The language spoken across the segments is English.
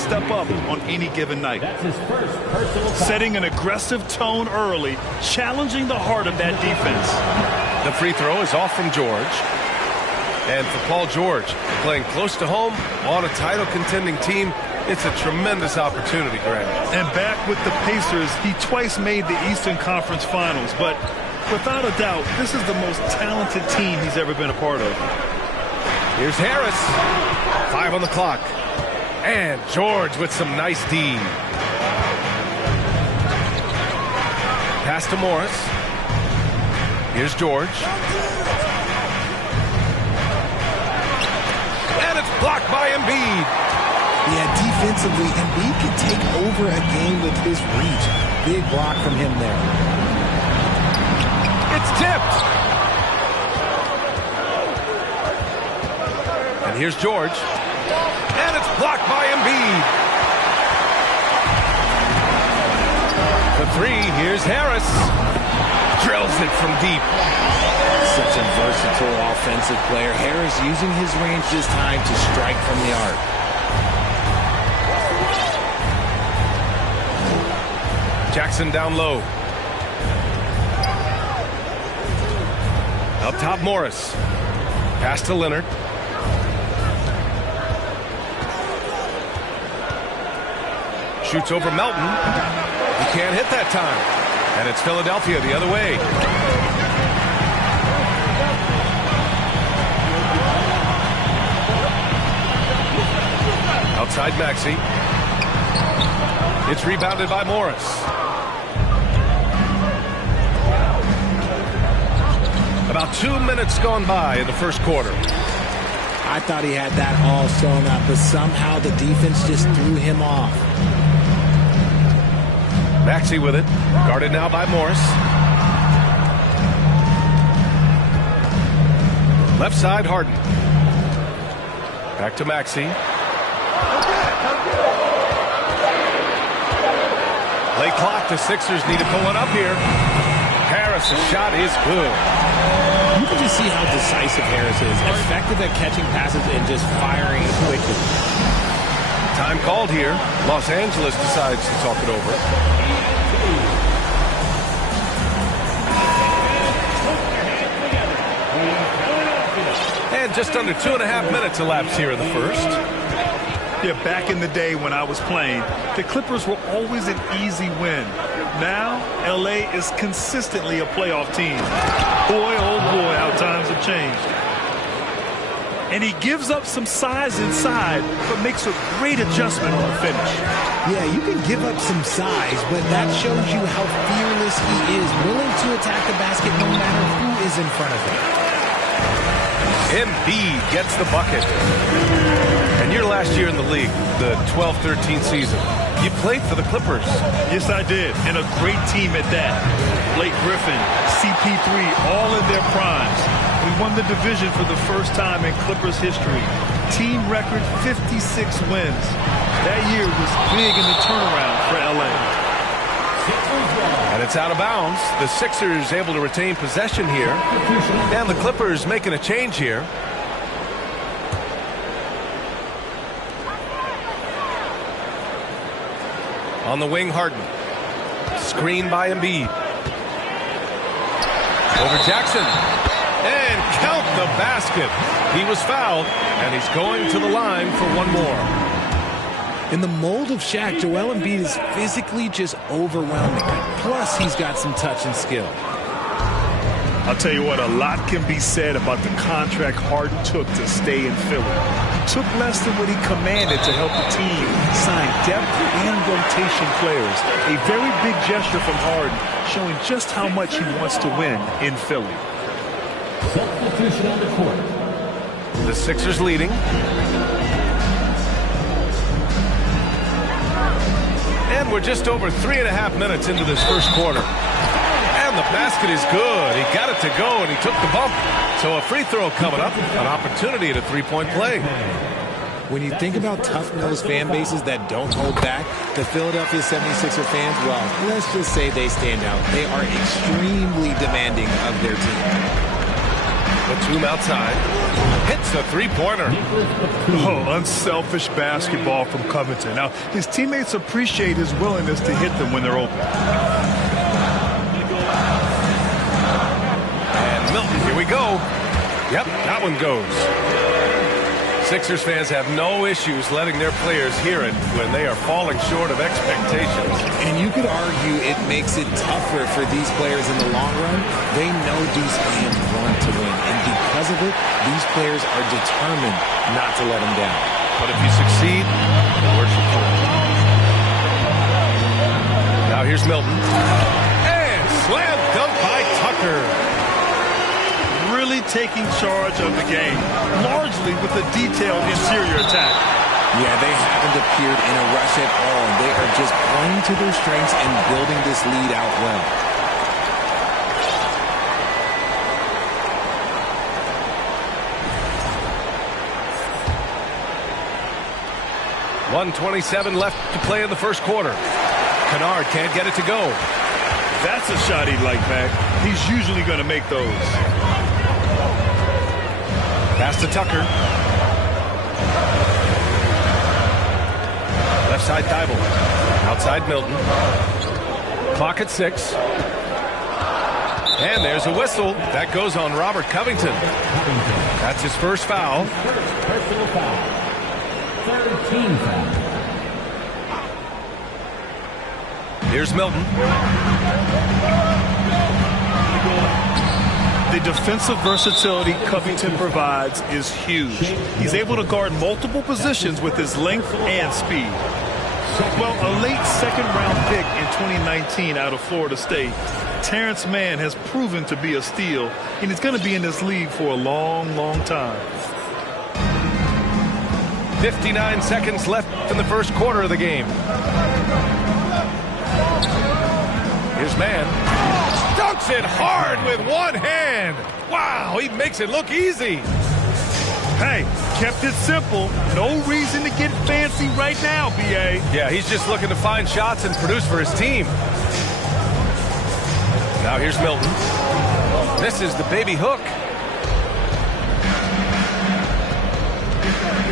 step up on any given night. Setting an aggressive tone early, challenging the heart of that defense. The free throw is off from George. And for Paul George, playing close to home on a title-contending team, it's a tremendous opportunity, Grant. And back with the Pacers, he twice made the Eastern Conference Finals. But without a doubt, this is the most talented team he's ever been a part of. Here's Harris. 5 on the clock. And George with some nice D. Pass to Morris. Here's George. And it's blocked by Embiid. Yeah, defensively, Embiid can take over a game with his reach. Big block from him there. It's tipped. And here's George. And it's blocked by Embiid. For 3, here's Harris. Drills it from deep. Such a versatile offensive player. Harris using his range this time to strike from the arc. Jackson down low. Up top, Morris. Pass to Leonard. Shoots over Melton. He can't hit that time. And it's Philadelphia the other way. Outside Maxey. It's rebounded by Morris. About 2 minutes gone by in the first quarter. I thought he had that all sewn up, but somehow the defense just threw him off. Maxey with it. Guarded now by Morris. Left side, Harden. Back to Maxey. Late clock, the Sixers need to pull it up here. Harris' shot is good. You can just see how decisive Harris is. Effective at catching passes and just firing quickly. Time called here. Los Angeles decides to talk it over. And just under 2.5 minutes elapsed here in the first. Yeah, back in the day when I was playing, the Clippers were always an easy win. Now, L.A. is consistently a playoff team. Boy, oh boy, how times have changed. And he gives up some size inside, but makes a great adjustment on the finish. Yeah, you can give up some size, but that shows you how fearless he is, willing to attack the basket no matter who is in front of him. Embiid gets the bucket. And your last year in the league, the 12-13 season, you played for the Clippers. Yes, I did, and a great team at that. Blake Griffin, CP3, all in their primes. We won the division for the first time in Clippers history. Team record 56 wins. That year was big in the turnaround for LA. And it's out of bounds. The Sixers able to retain possession here. And the Clippers making a change here. On the wing, Harden. Screen by Embiid. Over Jackson. And count the basket. He was fouled, and he's going to the line for one more. In the mold of Shaq, Joel Embiid is physically just overwhelming. Plus, he's got some touch and skill. I'll tell you what, a lot can be said about the contract Harden took to stay in Philly. He took less than what he commanded to help the team sign depth and rotation players. A very big gesture from Harden, showing just how much he wants to win in Philly. Substitution on the court. The Sixers leading. And we're just over 3.5 minutes into this first quarter. And the basket is good. He got it to go, and he took the bump. So a free throw coming up, an opportunity at a three-point play. When you think about tough-nosed fan bases that don't hold back, the Philadelphia 76er fans, well, let's just say they stand out. They are extremely demanding of their team. Batum outside. Hits a three-pointer. Oh, unselfish basketball from Covington. Now, his teammates appreciate his willingness to hit them when they're open. And Milton, here we go. Yep, that one goes. Sixers fans have no issues letting their players hear it when they are falling short of expectations. And you could argue it makes it tougher for these players in the long run. They know these fans want to win, and because of it, these players are determined not to let them down. But if you succeed, the worship for it. Now here's Milton. And slam dunk by Tucker. Really taking charge of the game, largely with a detailed interior attack. Yeah, they haven't appeared in a rush at all. They are just playing to their strengths and building this lead out well. .127 left to play in the first quarter. Kennard can't get it to go. That's a shot he'd like, Mac. He's usually going to make those. Pass to Tucker. Left side Thibault. Outside Milton. Clock at 6. And there's a whistle. That goes on Robert Covington. That's his first foul. Personal foul. 13 foul. Here's Milton. The defensive versatility Covington provides is huge. He's able to guard multiple positions with his length and speed. Well, a late second-round pick in 2019 out of Florida State, Terrence Mann has proven to be a steal, and he's going to be in this league for a long, long time. 59 seconds left in the first quarter of the game. Here's Mann. Dunks it hard with one hand. Wow, he makes it look easy. Hey, kept it simple. No reason to get fancy right now, B.A. Yeah, he's just looking to find shots and produce for his team. Now here's Milton. This is the baby hook.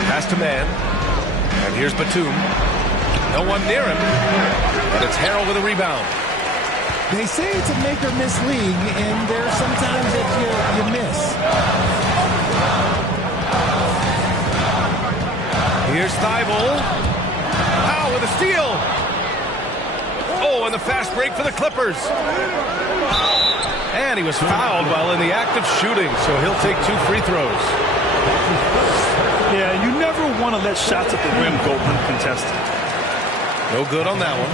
Pass to Mann. And here's Batum. No one near him. And it's Harrell with a rebound. They say it's a make-or-miss league, and there are some times that you miss. Here's Thibault. Powell with a steal. Oh, and the fast break for the Clippers. And he was fouled while in the act of shooting, so he'll take 2 free throws. Yeah, you never want to let shots at the rim go uncontested. No good on that one.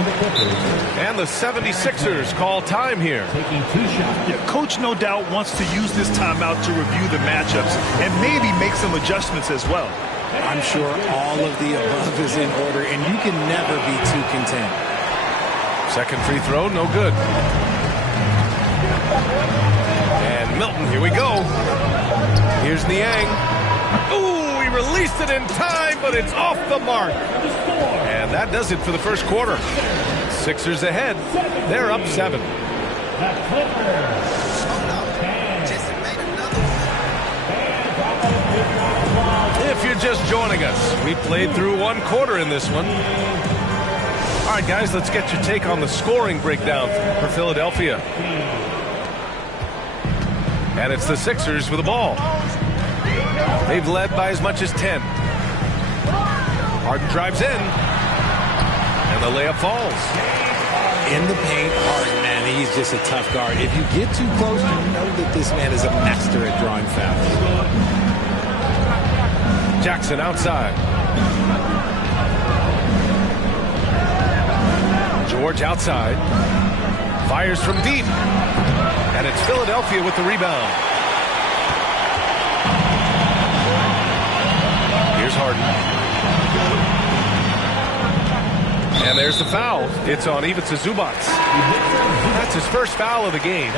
And the 76ers call time here. Taking 2 shots. Yeah, Coach no doubt wants to use this timeout to review the matchups and maybe make some adjustments as well. I'm sure all of the above is in order, and you can never be too content. Second free throw, no good. And Milton, here we go. Here's Niang. Ooh, he released it in time, but it's off the mark. And that does it for the first quarter. Sixers ahead. They're up 7. The Clippers. If you're just joining us, we played through 1 quarter in this one. All right, guys, let's get your take on the scoring breakdown for Philadelphia. And it's the Sixers with the ball. They've led by as much as 10. Harden drives in. And the layup falls. In the paint, Harden, man, he's just a tough guard. If you get too close, you know that this man is a master at drawing fouls. Jackson outside. George outside. Fires from deep. And it's Philadelphia with the rebound. Here's Harden. And there's the foul. It's on Ivica Zubac. That's his first foul of the game.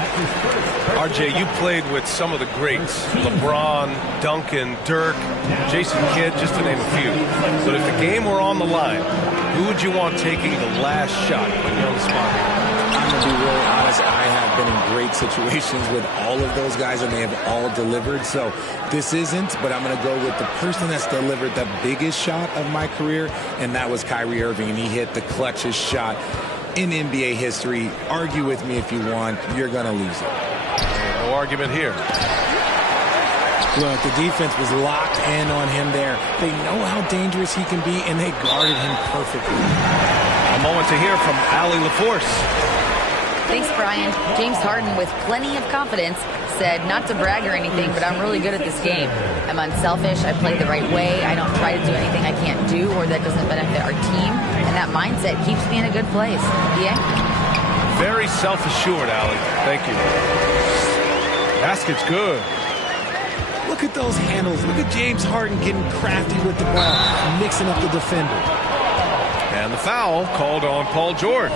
RJ, you played with some of the greats. LeBron, Duncan, Dirk, Jason Kidd, just to name a few. But if the game were on the line, who would you want taking the last shot? Put you on the spot here. I'm going to be really honest. I have been in great situations with all of those guys, and they have all delivered. So this isn't, but I'm going to go with the person that's delivered the biggest shot of my career, and that was Kyrie Irving, and he hit the clutchest shot in NBA history. Argue with me if you want. You're going to lose it. No argument here. Look, the defense was locked in on him there. They know how dangerous he can be, and they guarded him perfectly. A moment to hear from Allie LaForce. Thanks, Brian. James Harden, with plenty of confidence, said not to brag or anything, but I'm really good at this game. I'm unselfish. I play the right way. I don't try to do anything I can't do or that doesn't benefit our team. And that mindset keeps me in a good place. Yeah? Very self-assured, Allie. Thank you. Basket's good. Look at those handles. Look at James Harden getting crafty with the ball, mixing up the defender. And the foul called on Paul George.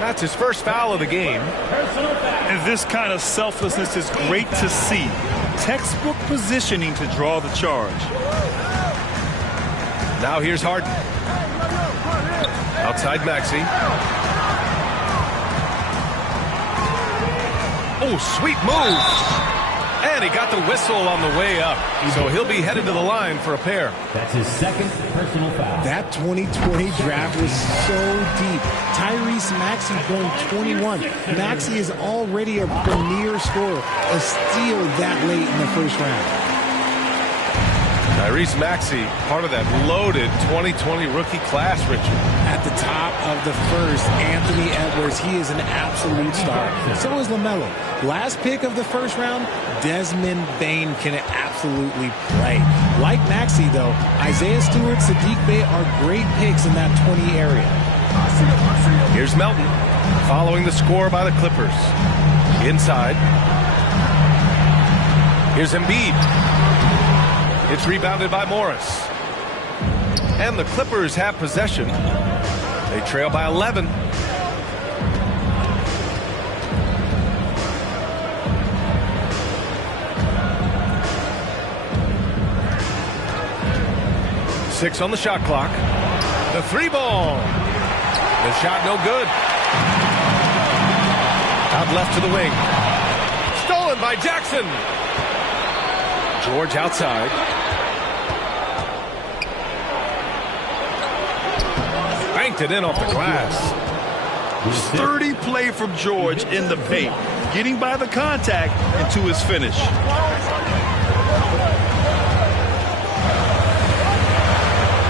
That's his first foul of the game. And this kind of selflessness is great to see. Textbook positioning to draw the charge. Now here's Harden. Outside Maxey. Oh, sweet move. And he got the whistle on the way up. So he'll be headed to the line for a pair. That's his second personal foul. That 2020 draft was so deep. Tyrese Maxey going 21. Maxey is already a premier scorer. A steal that late in the first round. Tyrese Maxey, part of that loaded 2020 rookie class, Richard. At the top of the first, Anthony Edwards, he is an absolute star. So is LaMelo. Last pick of the first round, Desmond Bane can absolutely play. Like Maxey, though, Isaiah Stewart, Sadiq Bey are great picks in that 20 area. Here's Melton, following the score by the Clippers. Inside. Here's Embiid. It's rebounded by Morris. And the Clippers have possession. They trail by 11. Six on the shot clock. The three ball. The shot no good. Out left to the wing. Stolen by Jackson. George outside. Banked it in off the glass. Sturdy play from George in the paint, getting by the contact and to his finish.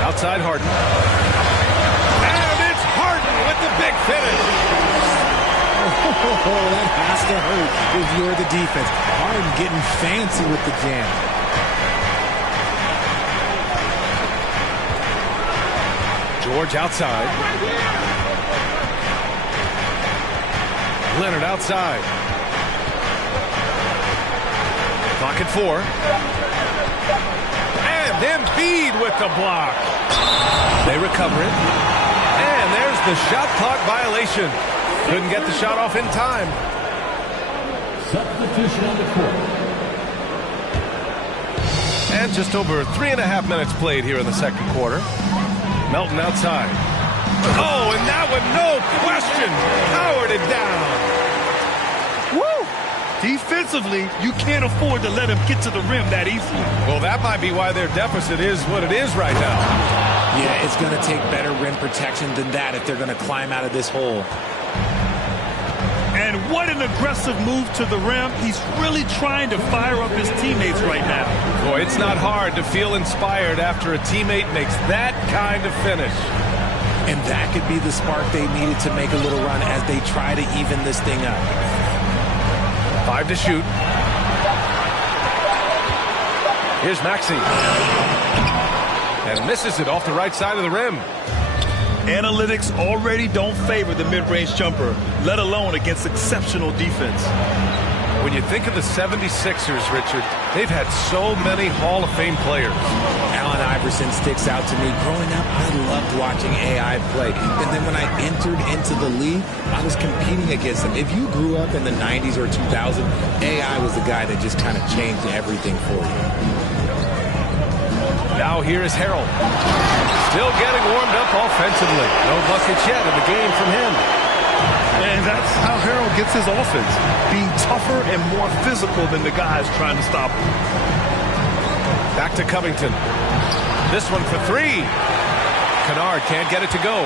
Outside Harden. And it's Harden with the big finish. Oh, that has to hurt if you're the defense. Harden getting fancy with the jam. George outside. Leonard outside. Clock at 4. And Embiid with the block. They recover it. And there's the shot clock violation. Couldn't get the shot off in time. Substitution on the court. And just over 3.5 minutes played here in the second quarter. Melton outside. Oh, and that one, no question, powered it down. Woo! Defensively, you can't afford to let him get to the rim that easily. Well, that might be why their deficit is what it is right now. Yeah, it's going to take better rim protection than that if they're going to climb out of this hole. And what an aggressive move to the rim. He's really trying to fire up his teammates right now. Boy, it's not hard to feel inspired after a teammate makes that kind of finish. And that could be the spark they needed to make a little run as they try to even this thing up. 5 to shoot. Here's Maxey. And misses it off the right side of the rim. Analytics already don't favor the mid-range jumper, let alone against exceptional defense. When you think of the 76ers, Richard, they've had so many Hall of Fame players. Allen Iverson sticks out to me. Growing up, I loved watching AI play. And then when I entered into the league, I was competing against them. If you grew up in the 90s or 2000, AI was the guy that just kind of changed everything for you. Now here is Harrell. Still getting warmed up offensively. No buckets yet in the game from him. And that's how Harrell gets his offense, being tougher and more physical than the guys trying to stop him. Back to Covington. This one for three. Kennard can't get it to go.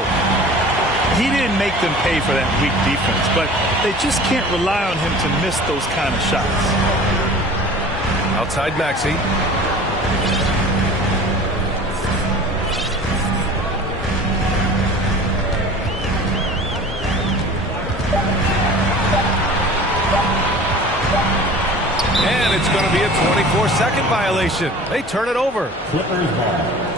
He didn't make them pay for that weak defense, but they just can't rely on him to miss those kind of shots. Outside Maxey. And it's going to be a 24-second violation. They turn it over. Clippers ball.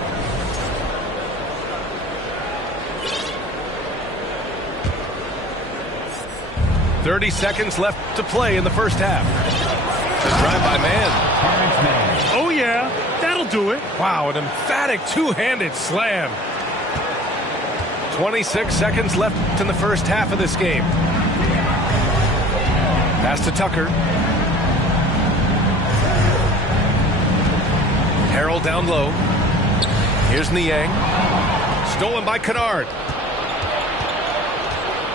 30 seconds left to play in the first half. The drive by man. Oh, yeah, that'll do it. Wow, an emphatic two-handed slam. 26 seconds left in the first half of this game. Pass to Tucker. Harrell down low. Here's Niang. Stolen by Kennard.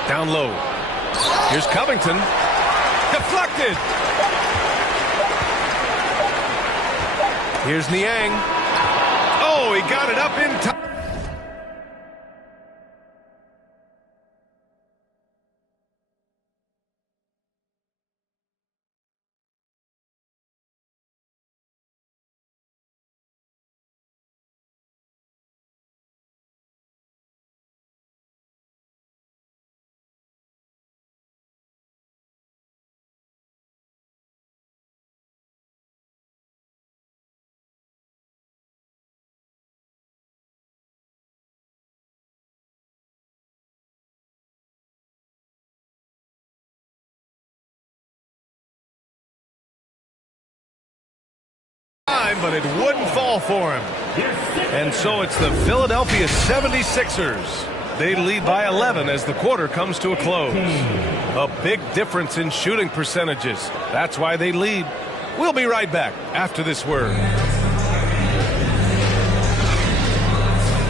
Down low. Here's Covington. Deflected. Here's Niang. Oh, he got it up in time. But it wouldn't fall for him. And so it's the Philadelphia 76ers. They lead by 11 as the quarter comes to a close. A big difference in shooting percentages. That's why they lead. We'll be right back after this word.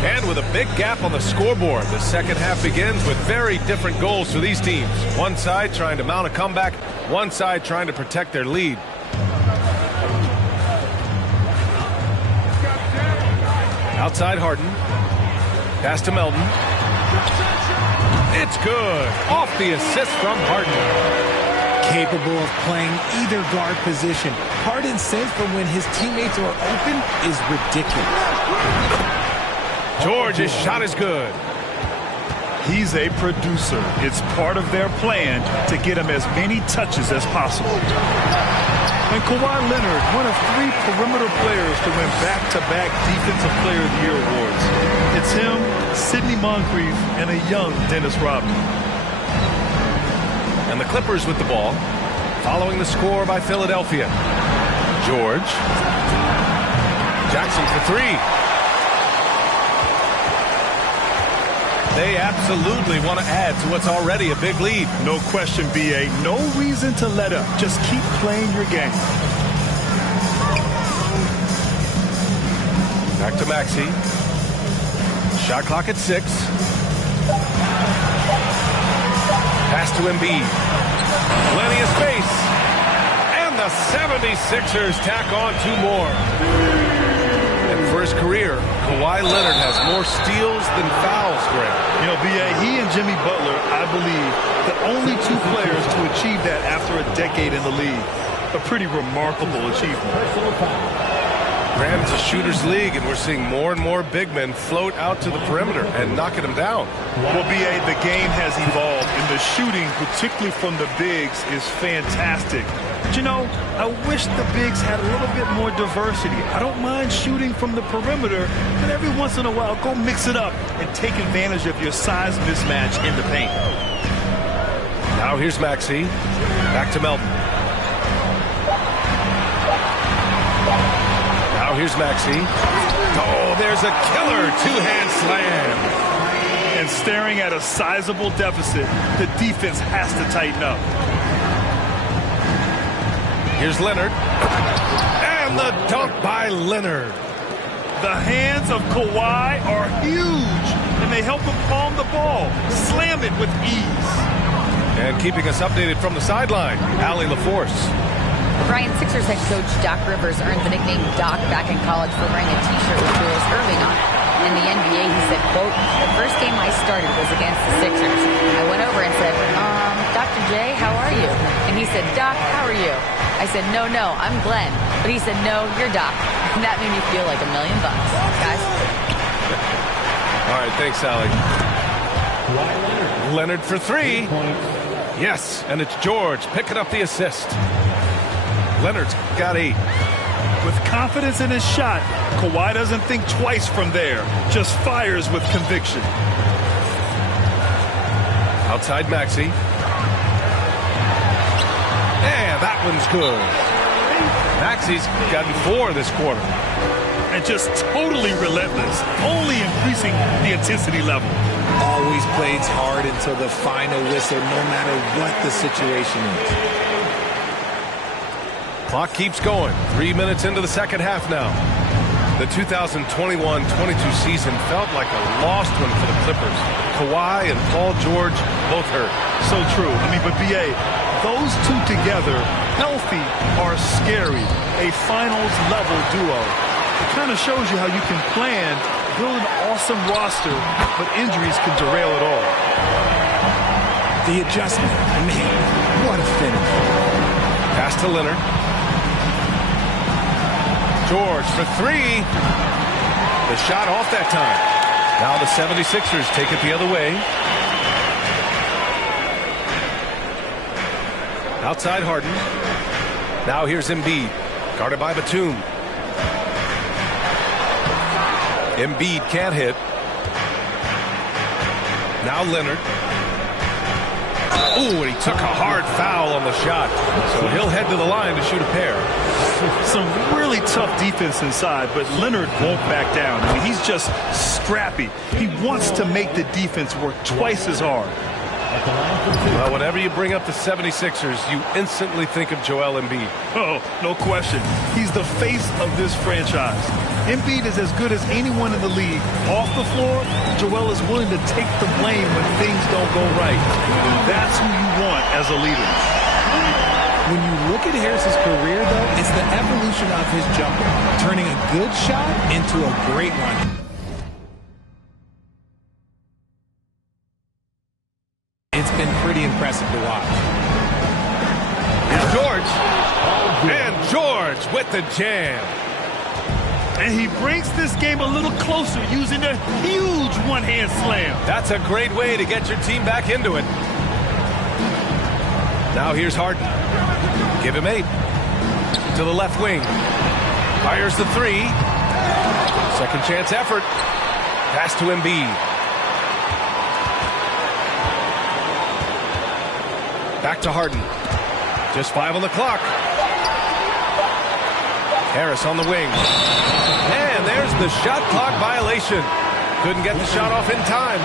And with a big gap on the scoreboard, the second half begins with very different goals for these teams. One side trying to mount a comeback, one side trying to protect their lead. Outside Harden. Pass to Melton. It's good. Off the assist from Harden. Capable of playing either guard position. Harden's sense for when his teammates are open is ridiculous. George's shot is good. He's a producer. It's part of their plan to get him as many touches as possible. And Kawhi Leonard, one of 3 perimeter players to win back-to-back Defensive Player of the Year awards. It's him, Sidney Moncrief, and a young Dennis Rodman. And the Clippers with the ball, following the score by Philadelphia. George. Jackson for 3. They absolutely want to add to what's already a big lead. No question, B.A. No reason to let up. Just keep playing your game. Back to Maxey. Shot clock at 6. Pass to Embiid. Plenty of space. And the 76ers tack on 2 more. And for his career, Kawhi Leonard has more steals than fouls, Greg. You know, B.A., he and Jimmy Butler, I believe, the only 2 players to achieve that after a decade in the league. A pretty remarkable achievement. Grant, it's a shooter's league, and we're seeing more and more big men float out to the perimeter and knocking them down. Well, B.A., the game has evolved, and the shooting, particularly from the bigs, is fantastic. But, you know, I wish the bigs had a little bit more diversity. I don't mind shooting from the perimeter, but every once in a while, go mix it up and take advantage of your size mismatch in the paint. Now here's Maxey. Back to Melton. Now here's Maxey. Oh, there's a killer 2-hand slam. And staring at a sizable deficit, the defense has to tighten up. Here's Leonard. And the dunk by Leonard. The hands of Kawhi are huge, and they help him palm the ball, slam it with ease. And keeping us updated from the sideline, Allie LaForce. Brian, Sixers head coach Doc Rivers earned the nickname Doc back in college for wearing a T-shirt with Julius Erving on it. In the NBA, he said, quote, "The first game I started was against the Sixers. I went over and said, Dr. J, how are you?" And he said, "Doc, how are you?" I said, no, I'm Glenn." But he said, "No, you're Doc." And that made me feel like $1 million, guys. All right, thanks, Allie. Leonard for three. Yes, and it's George picking up the assist. Leonard's got 8. With confidence in his shot, Kawhi doesn't think twice from there, just fires with conviction. Outside Maxey. And that one's good. Maxey's gotten 4 this quarter. And just totally relentless, only increasing the intensity level. Always plays hard until the final whistle, no matter what the situation is. Clock keeps going. 3 minutes into the second half now. The 2021-22 season felt like a lost one for the Clippers. Kawhi and Paul George both hurt. So true. But BA, those two together, healthy, are scary. A finals-level duo. It kind of shows you how you can plan, build an awesome roster, but injuries can derail it all. The adjustment, man, what a finish. Pass to Leonard. George for 3. The shot off that time. Now the 76ers take it the other way. Outside Harden. Now here's Embiid. Guarded by Batum. Embiid can't hit. Now Leonard. Ooh, and he took a hard foul on the shot. So he'll head to the line to shoot a pair. Some really tough defense inside, but Leonard won't back down. He's just scrappy. He wants to make the defense work twice as hard. Well, whenever you bring up the 76ers, you instantly think of Joel Embiid. Oh, no question. He's the face of this franchise. Embiid is as good as anyone in the league. Off the floor, Joel is willing to take the blame when things don't go right. That's who you want as a leader. When you look at Harris's career, though, it's the evolution of his jumper, turning a good shot into a great one. It's been pretty impressive to watch. Here's George. And George with the jam. And he brings this game a little closer using a huge one-hand slam. That's a great way to get your team back into it. Now here's Harden. Give him 8. To the left wing. Fires the 3. Second chance effort. Pass to Embiid. Back to Harden. Just 5 on the clock. Harris on the wing. And there's the shot clock violation. Couldn't get the shot off in time.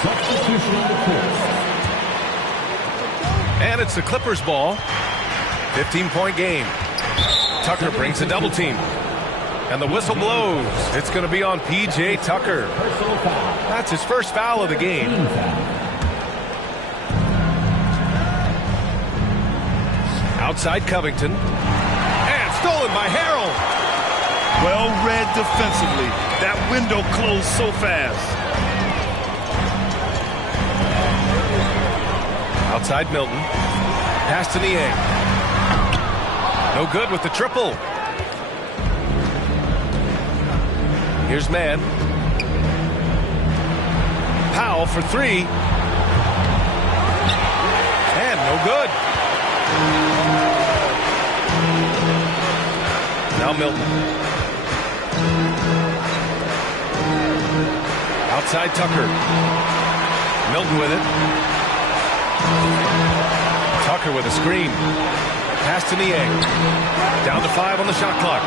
Substitution on the court. And it's the Clippers ball. 15-point game. Tucker brings a double team. And the whistle blows. It's going to be on P.J. Tucker. That's his first foul of the game. Outside Covington. And stolen by Harrell. Well read defensively. That window closed so fast. Outside Milton. Pass to Niang. No good with the triple. Here's Mann. Powell for 3. And no good. Now Milton. Outside Tucker. Milton with it. Tucker with a screen. Pass to Niang. Down to 5 on the shot clock.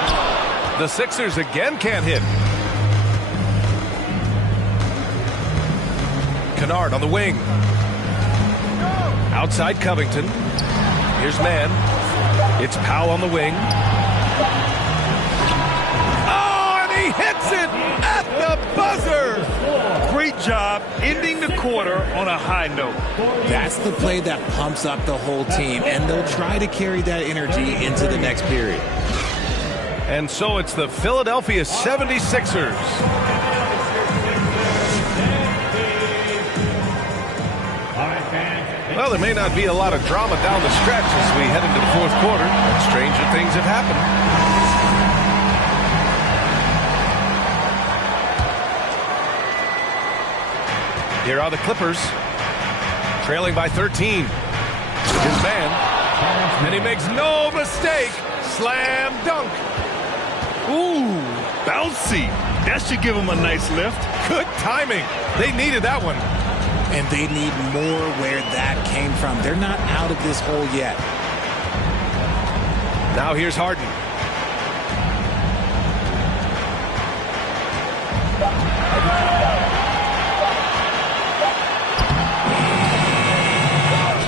The Sixers again can't hit. Kennard on the wing. Outside Covington. Here's Mann. It's Powell on the wing. Oh, job ending the quarter on a high note. That's the play that pumps up the whole team, and they'll try to carry that energy into the next period. And so it's the Philadelphia 76ers. Well, there may not be a lot of drama down the stretch as we head into the fourth quarter, but stranger things have happened. Here are the Clippers, trailing by 13. His man, and he makes no mistake. Slam dunk. Ooh, bouncy. That should give him a nice lift. Good timing. They needed that one. And they need more where that came from. They're not out of this hole yet. Now here's Harden.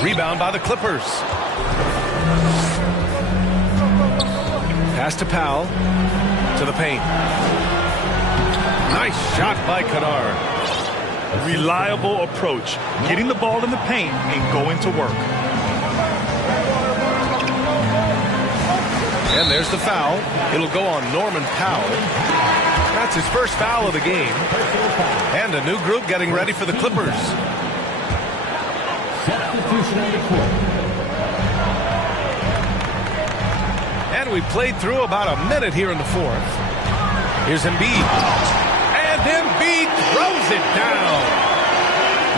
Rebound by the Clippers. Pass to Powell. To the paint. Nice shot by Kennard. Reliable approach. Getting the ball in the paint and going to work. And there's the foul. It'll go on Norman Powell. That's his first foul of the game. And a new group getting ready for the Clippers. And we played through about a minute here in the fourth. Here's Embiid. And Embiid throws it down.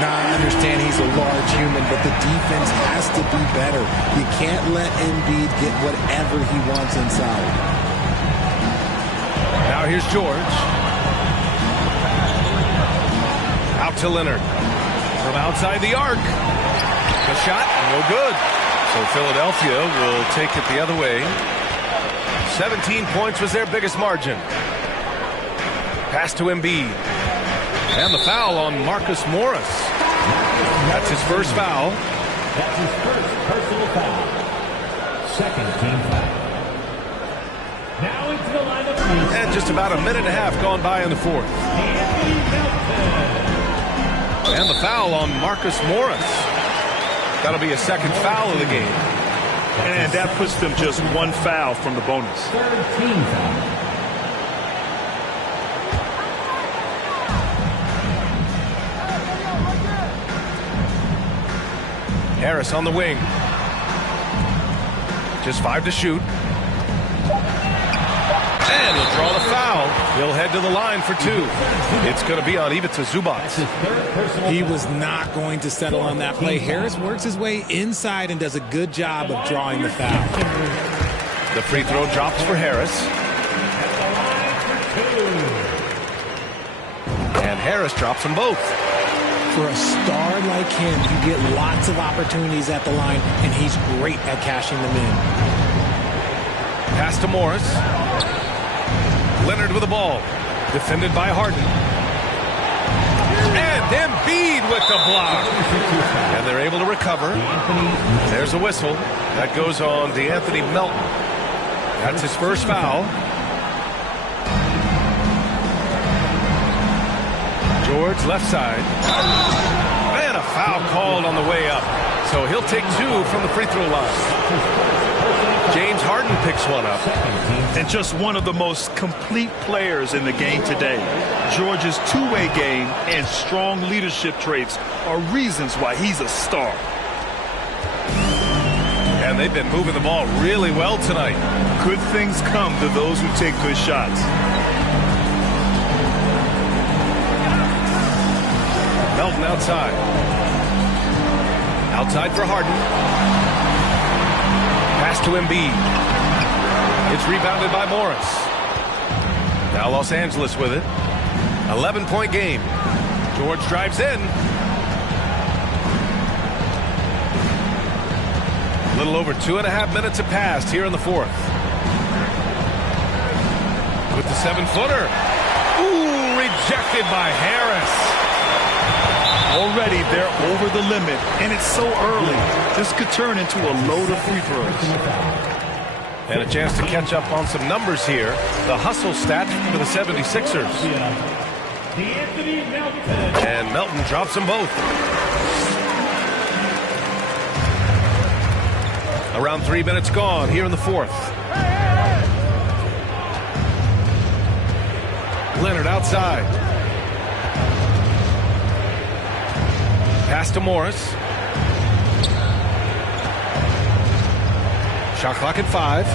Now, I understand he's a large human, but the defense has to be better. You can't let Embiid get whatever he wants inside. Now here's George. Out to Leonard. From outside the arc. The shot, no good. So Philadelphia will take it the other way. 17 points was their biggest margin. Pass to Embiid. And the foul on Marcus Morris. That's his first foul. That's his first personal foul. Second team foul. Now into the lineup. And just about a minute and a half gone by in the fourth. And the foul on Marcus Morris. That'll be a second foul of the game. And that puts them just one foul from the bonus. Third team foul. Harris on the wing. Just 5 to shoot. And he'll draw the foul. He'll head to the line for 2. It's going to be on Ivica Zubac. He was not going to settle on that play. Harris works his way inside and does a good job of drawing the foul. The free throw drops for Harris. And Harris drops them both. For a star like him, you get lots of opportunities at the line, and he's great at cashing them in. Pass to Morris. Leonard with the ball. Defended by Harden. And Embiid with the block. And they're able to recover. There's a whistle. That goes on DeAnthony Melton. That's his first foul. George left side. And a foul called on the way up. So he'll take 2 from the free throw line. James Harden picks one up. And just one of the most complete players in the game today. George's two-way game and strong leadership traits are reasons why he's a star. And they've been moving the ball really well tonight. Good things come to those who take good shots. Melton outside. Outside for Harden. Pass to Embiid. It's rebounded by Morris. Now Los Angeles with it. 11-point game. George drives in. A little over 2.5 minutes have passed here in the fourth. With the 7-footer. Ooh, rejected by Harris. Already they're over the limit, and it's so early. This could turn into a load of free throws. And a chance to catch up on some numbers here. The hustle stat for the 76ers. And Walton drops them both. Around 3 minutes gone here in the fourth. Leonard outside. Pass to Morris. Shot clock at 5.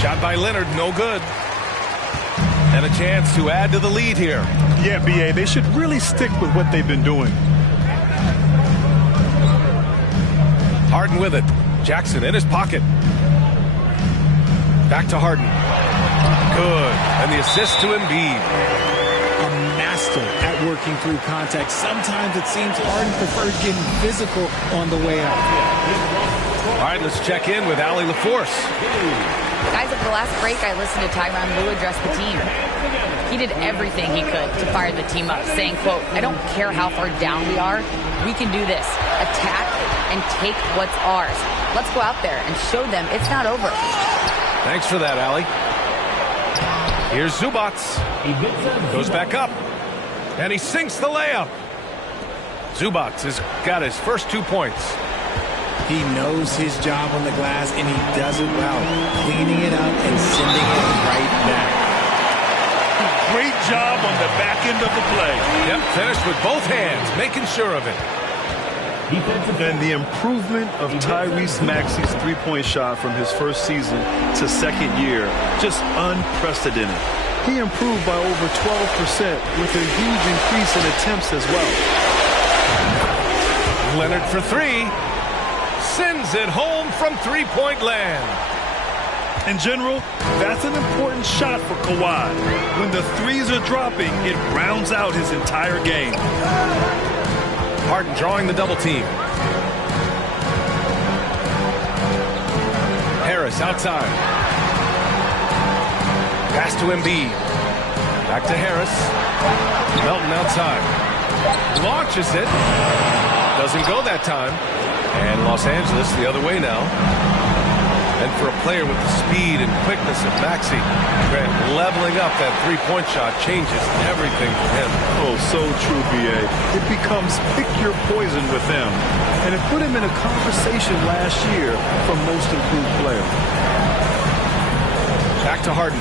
Shot by Leonard, no good. And a chance to add to the lead here. Yeah, B.A., they should really stick with what they've been doing. Harden with it. Jackson in his pocket. Back to Harden. Good. And the assist to Embiid. A master at working through contact. Sometimes it seems Harden prefers getting physical on the way out. All right, let's check in with Allie LaForce. Guys, at the last break, I listened to Tyronn Lue address the team. He did everything he could to fire the team up, saying, quote, "I don't care how far down we are. We can do this. Attack and take what's ours. Let's go out there and show them it's not over." Thanks for that, Allie. Here's Zubac. Goes back up. And he sinks the layup. Zubac has got his first 2 points. He knows his job on the glass, and he does it well, cleaning it up and sending it right back. Great job on the back end of the play. Yep, finished with both hands, making sure of it. And the improvement of Tyrese Maxey's three-point shot from his first season to second year, just unprecedented. He improved by over 12% with a huge increase in attempts as well. Leonard for 3. Sends it home from three-point land. In general, that's an important shot for Kawhi. When the threes are dropping, it rounds out his entire game. Harden drawing the double team. Harris outside. Pass to Embiid. Back to Harris. Melton outside. Launches it. Doesn't go that time. And Los Angeles the other way now. And for a player with the speed and quickness of Maxey, Grant, leveling up that three-point shot changes everything for him. Oh, so true, B.A. It becomes pick your poison with him. And it put him in a conversation last year for most improved player. Back to Harden.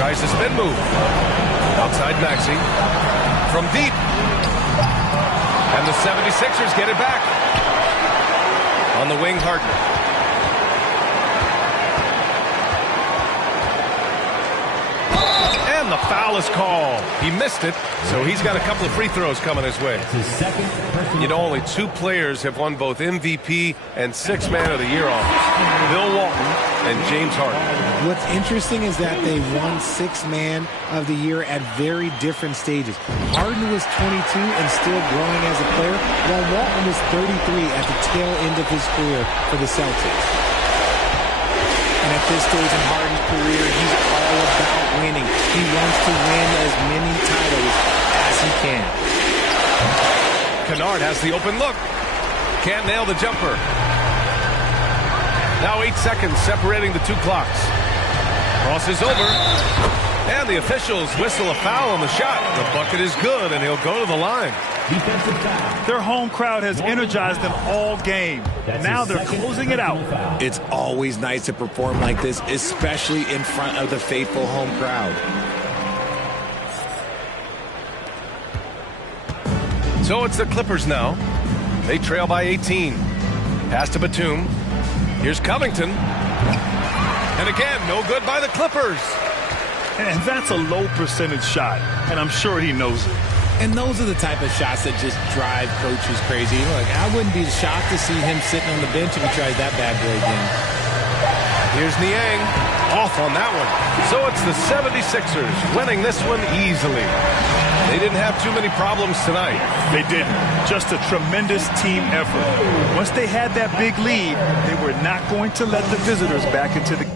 Tries to spin move. Outside Maxey. From deep. And the 76ers get it back. On the wing, Harden. And the foul is called. He missed it, so he's got a couple of free throws coming his way. You know, only 2 players have won both MVP and Sixth Man of the Year honors. Bill Walton and James Harden. What's interesting is that they won Sixth Man of the Year at very different stages. Harden was 22 and still growing as a player, while Walton was 33 at the tail end of his career for the Celtics. And at this stage in Harden's career, he's all about winning. He wants to win as many titles as he can. Kennard has the open look. Can't nail the jumper. Now 8 seconds separating the 2 clocks. Crosses over. And the officials whistle a foul on the shot. The bucket is good, and he'll go to the line. Their home crowd has energized them all game. Now they're closing it out. It's always nice to perform like this, especially in front of the faithful home crowd. So it's the Clippers now. They trail by 18. Pass to Batum. Here's Covington. And again, no good by the Clippers. And that's a low percentage shot, and I'm sure he knows it. And those are the type of shots that just drive coaches crazy. Look, I wouldn't be shocked to see him sitting on the bench if he tries that bad boy again. Here's Niang. Off on that one. So it's the 76ers winning this one easily. They didn't have too many problems tonight. They didn't. Just a tremendous team effort. Once they had that big lead, they were not going to let the visitors back into the game.